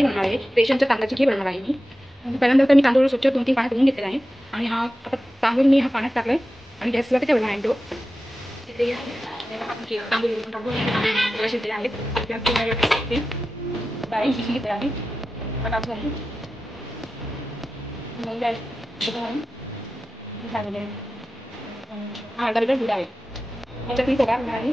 घी बनवणार आहे. रेशनच्या तांदळाची घी बनवणार आहे मी. पहिल्यांदा तर मी तांदूळ स्वच्छ 2-3 पाण्यात धुवून घेतलेला आहे आणि हा आता तांदूळ मी पाण्यात टाकला आहे आणि गॅसला ते ठेवला आहे. तो तिथे तांदूळ टाकून शिजले आहेत. डाळी शिजून घेतले आहे. हा डबल दूध आहे. चटणी सोडा आहे.